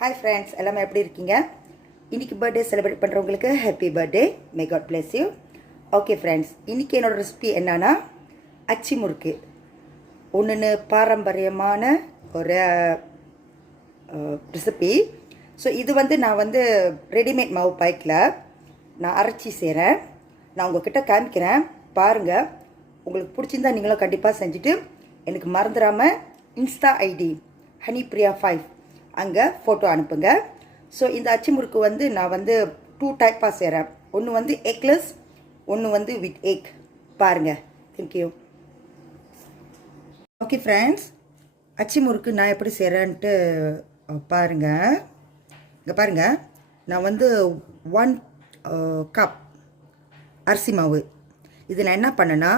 Hi friends, எல்லாமே எப்படி இருக்கீங்க? இன்னைக்கு பர்த்டே செலிப்ரேட் பண்றவங்களுக்கு happy birthday. May god bless you. Okay friends, இன்னைக்கு என்னோட ரெசிபி என்னன்னா அச்சி முறுக்கு. ஒன்னு பாரம்பரியமான ஒரு ரெசிபி. ஸோ இது நான் ரெடிமேட் மாவு பாய்க்கல, நான் அரைச்சி செய்கிறேன். நான் உங்ககிட்ட காமிக்கிறேன் பாருங்கள். உங்களுக்கு பிடிச்சிருந்தா நீங்களும் கண்டிப்பாக செஞ்சுட்டு எனக்கு மறந்துடாமல் இன்ஸ்டா ஐடி honeypriya5 அங்கே ஃபோட்டோ அனுப்புங்க. ஸோ இந்த அச்சி முறுக்கு நான் 2 டைப்பாக செய்கிறேன். ஒன்று எக்லெஸ், ஒன்று வித் எக். பாருங்கள். தேங்க்யூ. ஓகே ஃப்ரெண்ட்ஸ், அச்சி முறுக்கு நான் எப்படி செய்கிறேன்ட்டு பாருங்கள். இங்கே பாருங்கள், நான் 1 கப் அரிசி மாவு. இது நான் என்ன பண்ணேன்னா,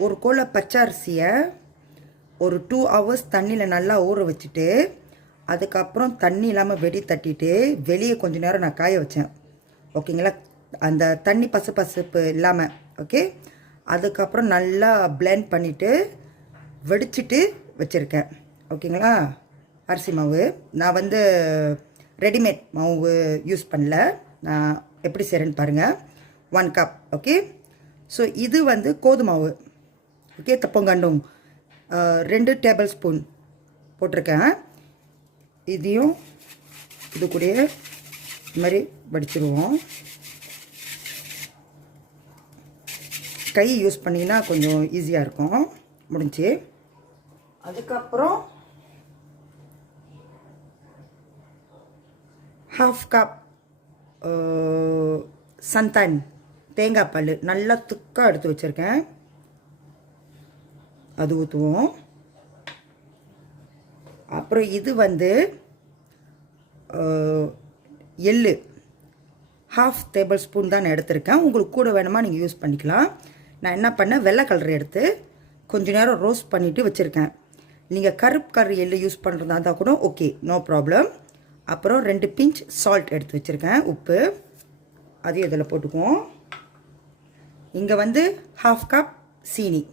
ஒரு கோலை பச்சை அரிசியை ஒரு 2 hours தண்ணியில் நல்லா ஊற வச்சுட்டு, அதுக்கப்புறம் தண்ணி இல்லாமல் வெடி தட்டிட்டு வெளியே கொஞ்ச நேரம் நான் காய வச்சேன். ஓகேங்களா, அந்த தண்ணி பசுப்பு இல்லாமல். ஓகே, அதுக்கப்புறம் நல்லா பிளெண்ட் பண்ணிவிட்டு வெடிச்சிட்டு வச்சுருக்கேன். ஓகேங்களா, அரிசி மாவு நான் ரெடிமேட் மாவு யூஸ் பண்ணல. நான் எப்படி செய்கிறேன்னு பாருங்கள். 1 கப். ஓகே, ஸோ இது கோதுமாவு. ஓகே, தப்பங்கண்டும் 2 டேபிள் ஸ்பூன் போட்டிருக்கேன். இதையும் இது கூட இது மாதிரி வடிச்சிடுவோம். கை யூஸ் பண்ணிங்கன்னா கொஞ்சம் ஈஸியாக இருக்கும். முடிஞ்சு அதுக்கப்புறம் 1/2 கப் சந்தான் தேங்காய் பால் நல்லா துக்காக எடுத்து வச்சுருக்கேன். அது ஊற்றுவோம். அப்புறம் இது எள்ளு 1/2 டேபிள் ஸ்பூன் தான் நான் எடுத்திருக்கேன். உங்களுக்கு கூட வேணுமா நீங்கள் யூஸ் பண்ணிக்கலாம். நான் என்ன பண்ணேன், வெள்ளை கலர் எடுத்து கொஞ்ச நேரம் ரோஸ்ட் பண்ணிவிட்டு வச்சுருக்கேன். நீங்கள் கருப்பு கலர் எள்ளு யூஸ் பண்ணுறதா இருந்தால் கூட ஓகே, நோ ப்ராப்ளம். அப்புறம் 2 பிஞ்ச் சால்ட் எடுத்து வச்சுருக்கேன், உப்பு. அதையும் இதில் போட்டுக்குவோம். இங்கே 1/2 கப் சீனி,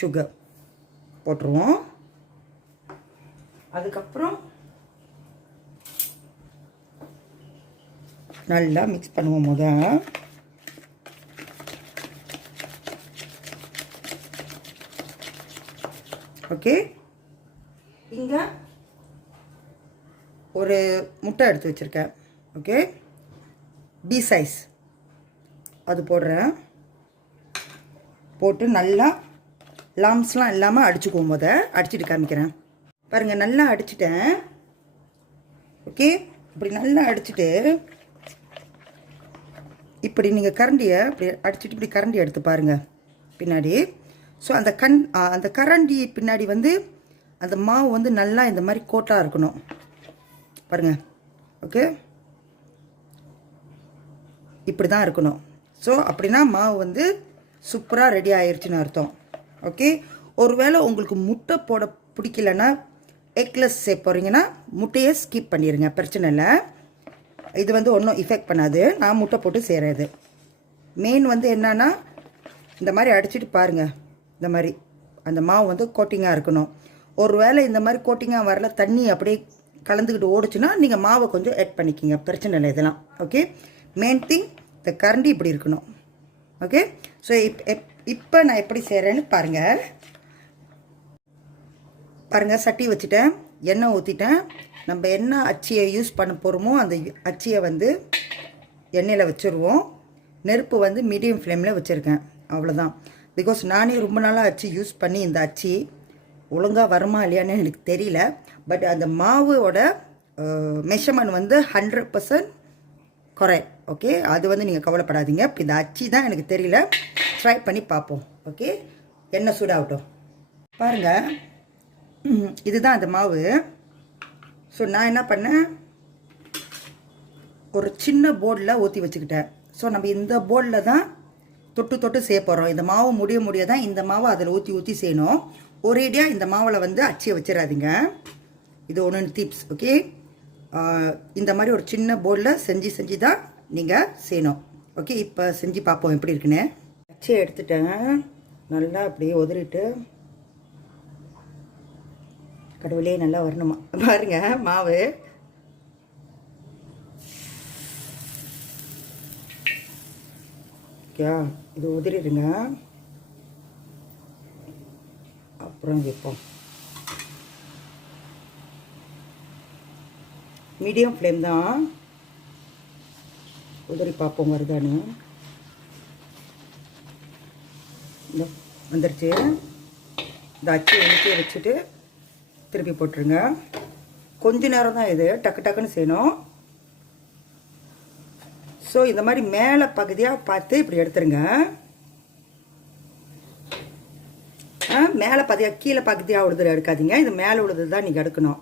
சுகர் போட்டுருவோம். அதுக்கப்புறம் நல்லா மிக்ஸ் பண்ணுவோம். ஓகே, இங்கே ஒரு முட்டை எடுத்து வச்சுருக்கேன். ஓகே, பி சைஸ் அது போடுறேன். போட்டு நல்லா லாம்ஸ்லாம் இல்லாமல் அடிச்சுக்குவோம். அடிச்சுட்டு காமிக்கிறேன் பாருங்கள். நல்லா அடிச்சிட்டேன். ஓகே, இப்படி நல்லா அடிச்சுட்டு இப்படி நீங்கள் கரண்டியை இப்படி அடிச்சுட்டு இப்படி கரண்டி எடுத்து பாருங்கள் பின்னாடி. ஸோ அந்த கரண்டி பின்னாடி அந்த மாவு நல்லா இந்த மாதிரி கோட்டாக இருக்கணும் பாருங்கள். ஓகே, இப்படி தான் இருக்கணும். ஸோ அப்படின்னா மாவு சூப்பராக ரெடி ஆயிடுச்சுன்னு அர்த்தம். ஓகே, ஒருவேளை உங்களுக்கு முட்டை போட பிடிக்கலன்னா, எக்லெஸ் சேர்க்க போகிறீங்கன்னா முட்டையை ஸ்கிப் பண்ணிடுங்க, பிரச்சனை இல்லை. இது ஒன்றும் இஃபெக்ட் பண்ணாது. நான் முட்டை போட்டு செய்கிறது. மெயின் என்னன்னா, இந்த மாதிரி அடிச்சுட்டு பாருங்கள். இந்த மாதிரி அந்த மாவு கோட்டிங்காக இருக்கணும். ஒருவேளை இந்த மாதிரி கோட்டிங்காக வரல, தண்ணி அப்படியே கலந்துக்கிட்டு ஓடிச்சுன்னா நீங்கள் மாவை கொஞ்சம் ஆட் பண்ணிக்கிங்க, பிரச்சனை இல்லை இதெல்லாம். ஓகே, மெயின் திங் இந்த கரண்டி இப்படி இருக்கணும். ஓகே, ஸோ இப்போ நான் எப்படி செய்கிறேன்னு பாருங்கள். சட்டி வச்சுட்டேன், எண்ணெய் ஊற்றிட்டேன். நம்ம என்ன அச்சியை யூஸ் பண்ண போகிறோமோ அந்த அச்சியை எண்ணெயில் வச்சுருவோம். நெருப்பு மீடியம் ஃப்ளேமில் வச்சுருக்கேன். அவ்வளோதான். பிகாஸ் நானே ரொம்ப நாளாக அச்சி யூஸ் பண்ணி இந்த அச்சி ஒழுங்காக வருமா இல்லையான்னு எனக்கு தெரியல. பட் அந்த மாவோட மெஷர்மெண்ட் 100% கரெக்ட். ஓகே, அது நீங்கள் கவலைப்படாதீங்க. இப்போ இந்த அச்சி தான் எனக்கு தெரியல, ட்ரை பண்ணி பார்ப்போம். ஓகே, எண்ணெய் சூடாகட்டும். பாருங்கள், இதுதான் அந்த மாவு. ஸோ நான் என்ன பண்ணேன், ஒரு சின்ன போர்டில் ஊற்றி வச்சுக்கிட்டேன். ஸோ நம்ம இந்த போர்டில் தான் தொட்டு செய்ய போகிறோம். இந்த மாவு முடிய தான் இந்த மாவை அதில் ஊற்றி செய்யணும். ஒரேடியாக இந்த மாவில் அச்சியை வச்சிடாதீங்க. இது ஒன்று டிப்ஸ். ஓகே, இந்த மாதிரி ஒரு சின்ன போர்டில் செஞ்சு தான் நீங்கள் செய்யணும். ஓகே, இப்போ செஞ்சு பார்ப்போம் எப்படி இருக்குன்னு. அச்சியை எடுத்துட்டேன், நல்லா அப்படியே உதறிட்டு கடவுளே நல்லா வரணுமா பாருங்க மாவு ஓகே, இது உதிரிடுங்க. அப்புறம் வைப்போம். மீடியம் ஃப்ளேம் தான். உதிரி பார்ப்போம் வருதான்னு. வந்துருச்சு. இந்த அச்சு எழுச்சி வச்சுட்டு திருப்பி போட்டுருங்க. கொஞ்ச நேரம் தான் இது, டக்கு டக்குன்னு செய்யணும். ஸோ இந்த மாதிரி மேலே பகுதியாக பார்த்து இப்படி எடுத்துருங்க. மேலே பகுதியாக கீழே பகுதியாக விழுதுல எடுக்காதீங்க. இது மேலே விழுது தான் நீங்கள் எடுக்கணும்.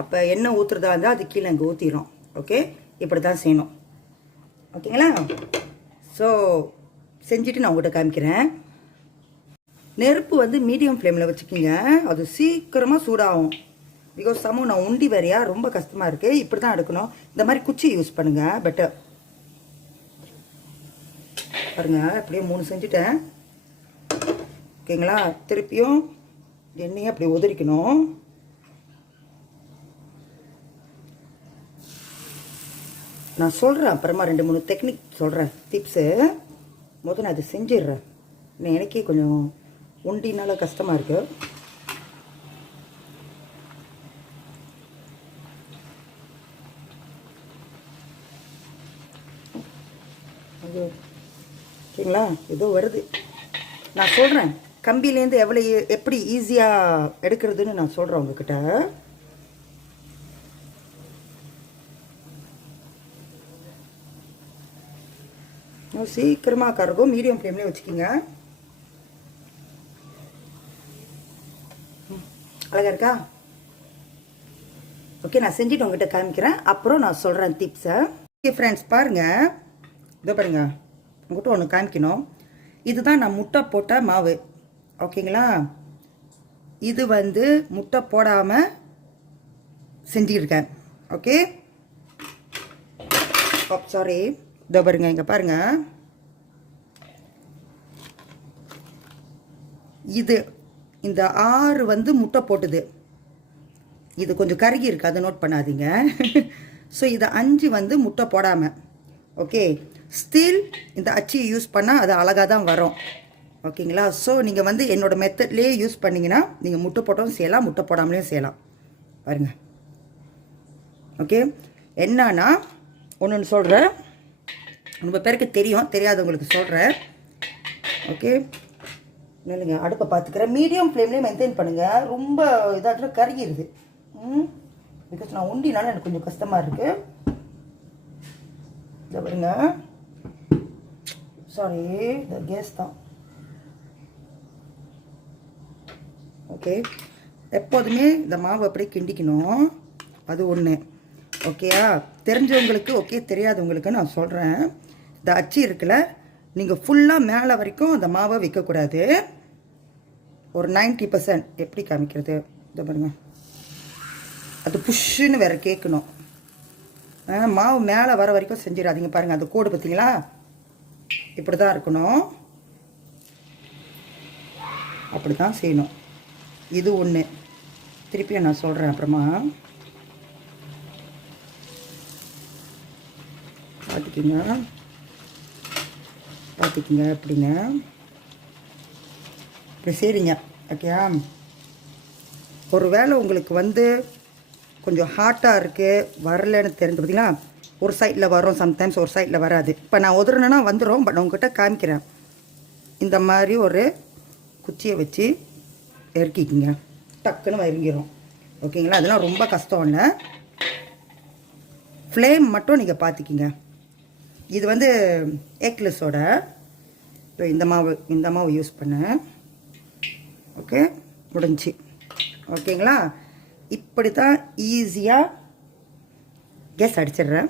அப்போ எண்ணெய் ஊற்றுறதா இருந்தால் அது கீழே இங்கே ஊற்றிடும். ஓகே, இப்படி தான் செய்யணும். ஓகேங்களா? ஸோ செஞ்சுட்டு நான் உங்கள்கிட்ட காமிக்கிறேன். நெருப்பு வந்து மீடியம் ஃப்ளேமில் வச்சுக்கிங்க. அது சீக்கிரமாக சூடாகும். பிகாஸ் சமூகம் நான் உண்டி வேறையா ரொம்ப கஷ்டமாக இருக்குது. இப்படி தான் எடுக்கணும். இந்த மாதிரி குச்சி யூஸ் பண்ணுங்கள், பெட்டர். பாருங்கள், அப்படியே 3 செஞ்சுட்டேன். ஓகேங்களா? திருப்பியும் எண்ணெயை அப்படி உதிரிக்கணும். நான் சொல்கிறேன் அப்புறமா 2-3 டெக்னிக் சொல்கிறேன், டிப்ஸு. முதல்ல நான் அதை செஞ்சிடுறேன். எனக்கே கொஞ்சம் உண்டினால கஷ்டமாக இருக்கு. ஓகேங்களா? ஏதோ வருது. நான் சொல்கிறேன் கம்பிலேருந்து எப்படி ஈஸியாக எடுக்கிறதுன்னு நான் சொல்கிறேன் உங்ககிட்ட. சீக்கிரமாக கருகும். மீடியம் ஃப்ளேம்லேயே வச்சுக்கிங்க. அழகா இருக்கா? ஓகே, நான் செஞ்சுட்டு உங்ககிட்ட காமிக்கிறேன். அப்புறம் நான் சொல்கிறேன் டிப்ஸை. ஓகே ஃப்ரெண்ட்ஸ், பாருங்கள். இதோ பாருங்க, உங்கள்கிட்ட ஒன்று காமிக்கணும். இதுதான் நான் முட்டை போட்ட மாவு. ஓகேங்களா? இது வந்து முட்டை போடாமல் செஞ்சுருக்கேன். Okay, sorry. இதோ பாருங்க, இங்கே பாருங்க. இது இந்த 6 வந்து முட்டை போட்டுது. இது கொஞ்சம் கருகி இருக்குது, அதை நோட் பண்ணாதீங்க. ஸோ இது 5 வந்து முட்டை போடாமல். ஓகே, ஸ்டில் இந்த அச்சு யூஸ் பண்ணால் அது அழகாக தான் வரும். ஓகேங்களா? ஸோ நீங்கள் வந்து என்னோடய மெத்தட்லேயே யூஸ் பண்ணிங்கன்னா நீங்கள் முட்டை போட்டவும் செய்யலாம், முட்டை போடாமலேயும் செய்யலாம். பாருங்கள். ஓகே, என்னன்னா ஒன்று சொல்கிறேன். ரொம்ப பேருக்கு தெரியும், தெரியாதவங்களுக்கு சொல்கிறேன். ஓகே, இல்லைங்க, அடுப்பை பார்த்துக்கிறேன். மீடியம் ஃப்ளேம்லேயே மெயின்டைன் பண்ணுங்கள். ரொம்ப இதாச்சும் கருகிடுது. பிகாஸ் நான் உண்டினால எனக்கு கொஞ்சம் கஷ்டமாக இருக்குது. இதை பாருங்க. சாரி, இந்த கேஸ் தான். ஓகே, எப்போதுமே இந்த மாவு அப்படியே கிண்டிக்கணும். அது ஒன்று. ஓகேயா? தெரிஞ்சவங்களுக்கு ஓகே, தெரியாதவங்களுக்கு நான் சொல்கிறேன். இந்த அச்சு இருக்குல்ல, நீங்கள் ஃபுல்லாக மேலே வரைக்கும் அந்த மாவை வைக்கக்கூடாது. ஒரு 90% எப்படி காமிக்கிறது? இதை பாருங்க, அது புஷ்ஷுன்னு வேறு கேட்கணும். மாவு மேலே வர வரைக்கும் செஞ்சிடாதீங்க. பாருங்கள், அந்த கோடு பார்த்தீங்களா? இப்படி தான் இருக்கணும். அப்படி தான் செய்யணும். இது ஒன்று. திருப்பியும் நான் சொல்கிறேன் அப்புறமா. பார்த்துக்கிங்க அப்படிங்க. இப்படி சரிங்க. ஓகேயா? ஒரு வேளை உங்களுக்கு வந்து கொஞ்சம் ஹாட்டாக இருக்குது, வரலன்னு தெரிஞ்சு பார்த்தீங்களா? ஒரு சைடில் வரும், சம்டைம்ஸ் ஒரு சைடில் வராது. இப்போ நான் உதறணுன்னா வந்துடும். பட் உங்ககிட்ட காமிக்கிறேன். இந்த மாதிரி ஒரு குச்சியை வச்சு இறக்கிக்கிங்க. டக்குன்னு இறங்கிடும். ஓகேங்களா? அதெல்லாம் ரொம்ப கஷ்டம் இல்லை. ஃப்ளேம் மட்டும் நீங்கள் பார்த்துக்கிங்க. இது வந்து எக்லெஸ்ஸோட இந்த மாவு யூஸ் பண்ணேன். ஓகே, முடிஞ்சு. ஓகேங்களா? இப்படி தான் ஈஸியாக கேஸ் அடிச்சிடுறேன்.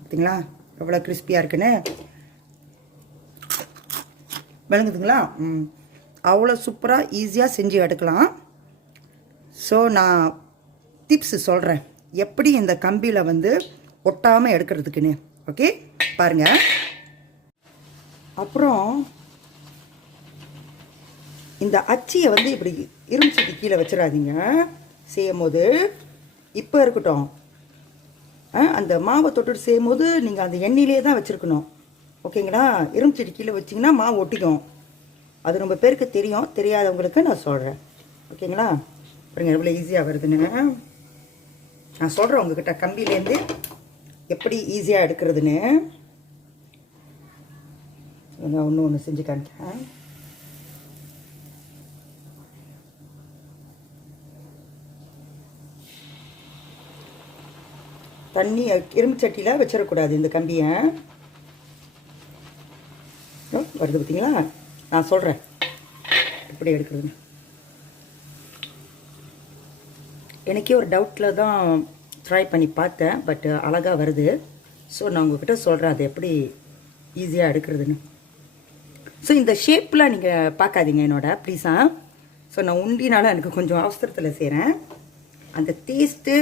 பார்த்தீங்களா எவ்வளோ கிறிஸ்பியாக இருக்குன்னு? விளங்குதுங்களா? அவ்வளோ சூப்பராக ஈஸியாக செஞ்சு எடுக்கலாம். ஸோ நான் டிப்ஸு சொல்கிறேன் எப்படி இந்த கம்பியில் வந்து ஒட்டாமல் எடுக்கிறதுக்குன்னு. ஓகே, பாருங்கள். அப்புறம் இந்த அச்சியை வந்து இப்படி இரும்புச்சட்டி கீழே வச்சிடாதீங்க செய்யும் போது. இப்போ இருக்கட்டும், அந்த மாவை தொட்டுட்டு செய்யும் போது நீங்கள் அந்த எண்ணெயிலே தான் வச்சுருக்கணும். ஓகேங்களா? இரும்பு சட்டி கீழே வச்சிங்கன்னா மாவு ஒட்டிக்கும். அது ரொம்ப பேருக்கு தெரியும், தெரியாதவங்களுக்கு நான் சொல்கிறேன். ஓகேங்களா? பாருங்க எவ்வளோ ஈஸியாக வருதுன்னு. நான் சொல்கிறேன் உங்ககிட்ட கம்பியிலேருந்து எப்படி ஈஸியாக எடுக்கிறதுன்னு. நான் ஒன்று செஞ்சு காமிக்கிறேன். தண்ணி இரும்பு சட்டியில் வச்சிடக்கூடாது இந்த கம்பியை. வருது பார்த்தீங்களா? நான் சொல்கிறேன் எப்படி எடுக்கிறதுன்னு. எனக்கே ஒரு டவுட்டில் தான் ட்ரை பண்ணி பார்த்தேன், பட் அழகாக வருது. ஸோ நான் உங்ககிட்ட சொல்கிறேன் அது எப்படி ஈஸியாக எடுக்கிறதுன்னு. ஸோ இந்த ஷேப்லாம் நீங்கள் பார்க்காதீங்க என்னோட ப்ளீஸா. ஸோ நான் உண்டினால எனக்கு கொஞ்சம் அவசரத்தில் செய்கிறேன். அந்த டேஸ்ட்டு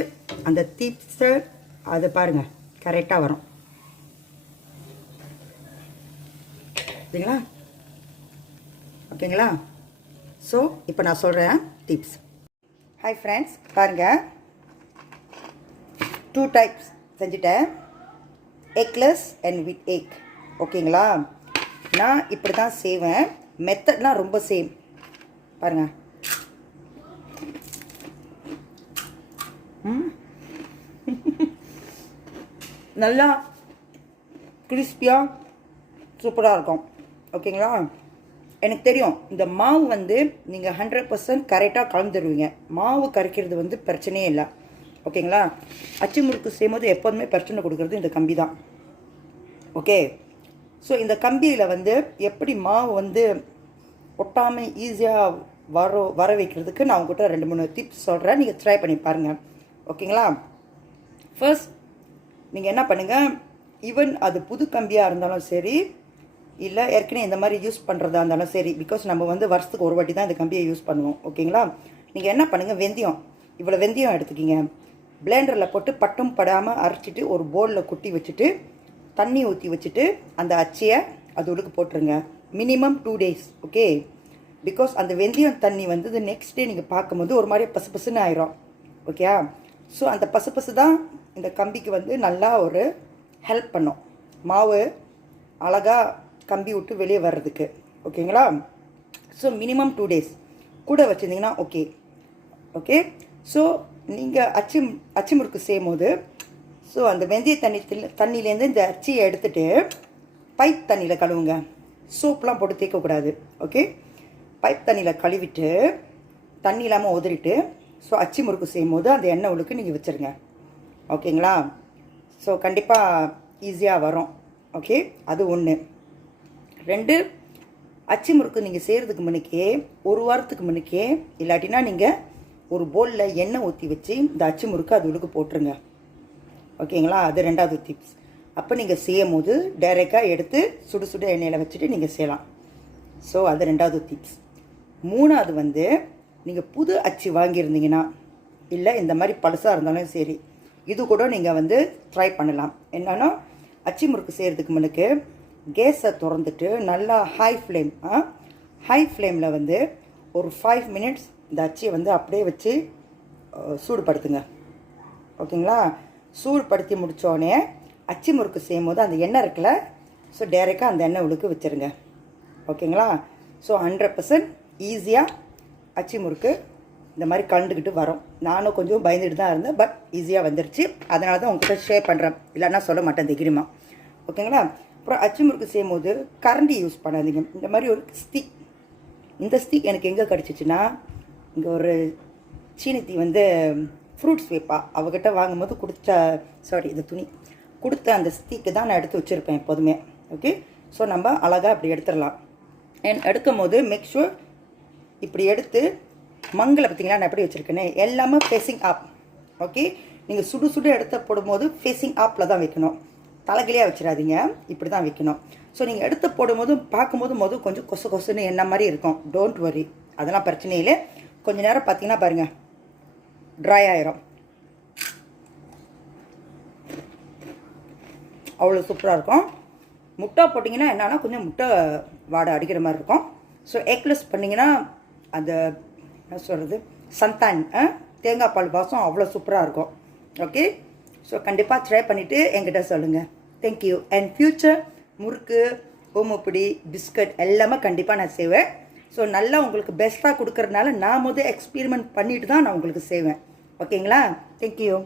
அந்த டிப்ஸு அதை பாருங்கள் கரெக்டாக வரும். ஓகேங்களா? ஓகேங்களா? ஸோ இப்போ நான் சொல்கிறேன் டிப்ஸ். ஹாய் ஃப்ரெண்ட்ஸ், பாருங்கள் 2 டைப்ஸ் செஞ்சுட்டேன். Eggless and with egg. ஓகேங்களா? நான் இப்படி தான் செய்வேன். மெத்தட்லாம் ரொம்ப சேம். பாருங்கள். நல்லா கிறிஸ்பியாக சூப்பராக இருக்கும். ஓகேங்களா? எனக்கு தெரியும் இந்த மாவு வந்து நீங்கள் 100% கரெக்டாக கலந்துருவீங்க. மாவு கரைக்கிறது வந்து பிரச்சனையே இல்லை. ஓகேங்களா? அச்சு முறுக்கு செய்யும்போது எப்போதுமே பிரச்சனை கொடுக்குறது இந்த கம்பி தான். ஓகே? ஸோ இந்த கம்பியில் வந்து எப்படி மாவு வந்து ஒட்டாமல் ஈஸியாக வர வைக்கிறதுக்கு நான் உங்கள்கிட்ட 2-3 டிப்ஸ் சொல்கிறேன். நீங்கள் ட்ரை பண்ணி பாருங்கள். ஓகேங்களா? ஃபர்ஸ்ட் நீங்கள் என்ன பண்ணுங்கள், ஈவன் அது புது கம்பியாக இருந்தாலும் சரி, இல்லை ஏற்கனவே இந்த மாதிரி யூஸ் பண்ணுறதா இருந்தாலும் சரி, பிகாஸ் நம்ம வந்து வருஷத்துக்கு ஒரு வாட்டி தான் இந்த கம்பியை யூஸ் பண்ணுவோம். ஓகேங்களா? நீங்கள் என்ன பண்ணுங்கள், வெந்தயம் இவ்வளோ வெந்தயம் எடுத்துக்கிங்க. பிளேண்டரில் போட்டு பட்டும் படாமல் அரைச்சிட்டு ஒரு பவுலில் குட்டி வச்சுட்டு தண்ணி ஊற்றி வச்சுட்டு அந்த அச்சையை அது உள்ளுக்கு போட்டுருங்க. Minimum 2 days. ஓகே? பிகாஸ் அந்த வெந்தயம் தண்ணி வந்து நெக்ஸ்ட் டே நீங்கள் பார்க்கும்போது ஒரு மாதிரி பசு பசுன்னு ஆயிரும். ஓகே? ஸோ அந்த பசு பசு தான் இந்த கம்பிக்கு வந்து நல்லா ஒரு ஹெல்ப் பண்ணும், மாவு அழகாக கம்பி விட்டு வெளியே வர்றதுக்கு. ஓகேங்களா? ஸோ மினிமம் 2 days கூட வச்சுருந்தீங்கன்னா ஓகே. ஓகே? ஸோ நீங்கள் அச்சு முறுக்கு செய்யும் போது ஸோ அந்த வெந்தய தண்ணியிலேருந்து இந்த அச்சியை எடுத்துகிட்டு பைப் தண்ணியில் கழுவுங்க. சோப்லாம் போட்டு தேய்க்கக்கூடாது. ஓகே? பைப் தண்ணியில் கழுவிட்டு தண்ணி இல்லாமல் உதறிட்டு ஸோ அச்சு முறுக்கு செய்யும் போது அந்த எண்ணெய் உள்ளுக்கு நீங்கள் வச்சுருங்க. ஓகேங்களா? ஸோ கண்டிப்பாக ஈஸியாக வரும். ஓகே? அது 1. 2, அச்சு முறுக்கு நீங்கள் செய்கிறதுக்கு முன்னுக்கே 1 வாரத்துக்கு முன்னுக்கே இல்லாட்டினா நீங்கள் ஒரு பவுலில் எண்ணெய் ஊற்றி வச்சு இந்த அச்சு முறுக்கு அது உள்ளுக்கு போட்டுருங்க. ஓகேங்களா? அது 2வது டிப்ஸ். அப்போ நீங்கள் செய்யும் போது டைரெக்டாக எடுத்து சுடு சுடு எண்ணெயில் வச்சுட்டு நீங்கள் செய்யலாம். ஸோ அது 2வது டிப்ஸ். 3வது வந்து நீங்கள் புது அச்சு வாங்கியிருந்தீங்கன்னா, இல்லை இந்த மாதிரி பழசாக இருந்தாலும் சரி, இது கூட நீங்கள் வந்து ட்ரை பண்ணலாம். என்னன்னா அச்சு முறுக்கு செய்கிறதுக்கு முன்னுக்கு கேஸை திறந்துட்டு நல்லா ஹை ஃப்ளேமில் வந்து ஒரு 5 minutes இந்த அச்சியை வந்து அப்படியே வச்சு சூடுபடுத்துங்க. ஓகேங்களா? சூடுபடுத்தி முடித்தோடனே அச்சு முறுக்கு செய்யும் போது அந்த எண்ணெய் இருக்குல்ல, ஸோ டைரெக்டாக அந்த எண்ணெய் உள்ளுக்கு வச்சுருங்க. ஓகேங்களா? ஸோ 100% ஈஸியாக அச்சு முறுக்கு இந்த மாதிரி கலந்துக்கிட்டு வரும். நானும் கொஞ்சம் பயந்துட்டு தான் இருந்தேன், பட் ஈஸியாக வந்துருச்சு. அதனால தான் உங்கள்கிட்ட ஷேர் பண்ணுறேன், இல்லைன்னா சொல்ல மாட்டேன் தைரியமாக. ஓகேங்களா? அப்புறம் அச்சு முறுக்கு செய்யும் போது கரண்டி யூஸ் பண்ணாதீங்க. இந்த மாதிரி ஒரு ஸ்டிக். இந்த ஸ்டிக் எனக்கு எங்கே கிடச்சிச்சின்னா, இங்கே ஒரு சீனத்தி வந்து ஃப்ரூட்ஸ் வைப்பா, அவகிட்ட வாங்கும்போது இது துணி கொடுத்த அந்த ஸ்டிக்கு தான் நான் எடுத்து வச்சுருப்பேன் எப்போதுமே. ஓகே? ஸோ நம்ம அழகாக அப்படி எடுத்துடலாம். எடுக்கும் போது மேக் ஷூர் இப்படி எடுத்து மங்களை பார்த்தீங்களா நான் எப்படி வச்சுருக்கேன்னு எல்லாமே ஃபேஸிங் அப். ஓகே? நீங்கள் சுடு சுடு எடுத்து போடும்போது ஃபேஸிங் அப்பில் தான் வைக்கணும். தலைகிலையாக வச்சிடாதீங்க, இப்படி தான் வைக்கணும். ஸோ நீங்கள் எடுத்து போடும்போது பார்க்கும்போது கொஞ்சம் கொசுன்னு என்ன மாதிரி இருக்கும். டோன்ட் வரி, அதெல்லாம் பிரச்சனை இல்லை. கொஞ்சம் நேரம் பார்த்தீங்கன்னா பாருங்கள் ட்ரை ஆயிரும். அவ்வளோ சூப்பராக இருக்கும். முட்டை போட்டிங்கன்னா என்னன்னா கொஞ்சம் முட்டை வாடை அடிக்கிற மாதிரி இருக்கும். ஸோ எக்லெஸ் பண்ணிங்கன்னா அந்த என்ன சொல்கிறது சந்தான் தேங்காய் பால் வாசம் அவ்வளோ சூப்பராக இருக்கும். ஓகே? ஸோ கண்டிப்பாக ட்ரை பண்ணிவிட்டு என்கிட்ட சொல்லுங்கள். தேங்க்யூ. அண்ட் ஃப்யூச்சர் முறுக்கு ஓமப்பொடி பிஸ்கட் எல்லாமே கண்டிப்பாக நான் செய்வேன். ஸோ நல்லா உங்களுக்கு பெஸ்ட்டாக கொடுக்கறதுனால நான் எக்ஸ்பீரிமெண்ட் பண்ணிட்டு தான் நான் உங்களுக்கு செய்வேன். ஓகேங்களா? தேங்க்யூ.